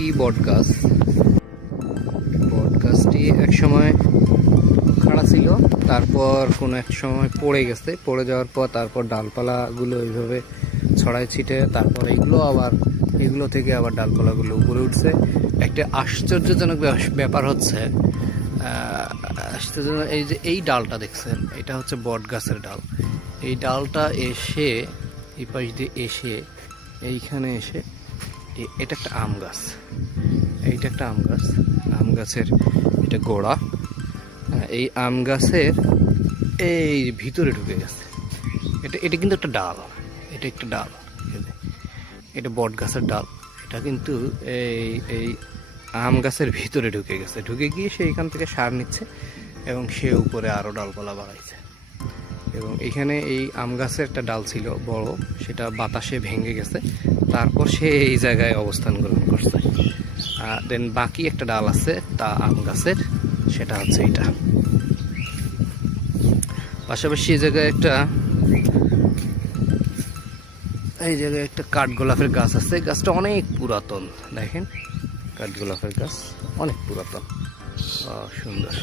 একটি বট গাছ। বট গাছটি এক সময় খাড়া ছিল, তারপর কোনো এক সময় পড়ে গেছে। পড়ে যাওয়ার পর তারপর ডালপালাগুলো এইভাবে ছড়াই ছিটে, তারপর এগুলো থেকে আবার ডালপালাগুলো উপরে উঠছে। একটা আশ্চর্যজনক ব্যাপার হচ্ছে, আশ্চর্যজনক এই ডালটা দেখছেন, এটা হচ্ছে বট গাছের ডাল। এই ডালটা এসে এই পাশ দিয়ে এসে এইখানে এসে এটা একটা আম গাছ। এইটা একটা আম গাছ। আম গাছের এটা গোড়া। এই আম গাছের এই ভিতরে ঢুকে গেছে। এটা কিন্তু একটা ডাল। এটা একটা ডাল, এটা বট গাছের ডাল। এটা কিন্তু এই আম গাছের ভিতরে ঢুকে গেছে। ঢুকে গিয়ে সে এখান থেকে সার নিচ্ছে এবং সে উপরে আরও ডালপালা বাড়াইছে। এবং এখানে এই আম গাছের একটা ডাল ছিল বড়, সেটা বাতাসে ভেঙে গেছে। তারপর সে এই জায়গায় অবস্থান গ্রহণ করছে। দেন বাকি একটা ডাল আছে তা আম গাছের, সেটা হচ্ছে এটা। পাশাপাশি এই জায়গায় একটা কাঠগোলাপের গাছ আছে। গাছটা অনেক পুরাতন, দেখেন কাঠগোলাপের গাছ অনেক পুরাতন, সুন্দর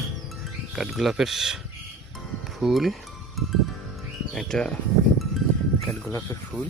কাঠগোলাপের ফুল। এটা কাঠগোলাপের ফুল।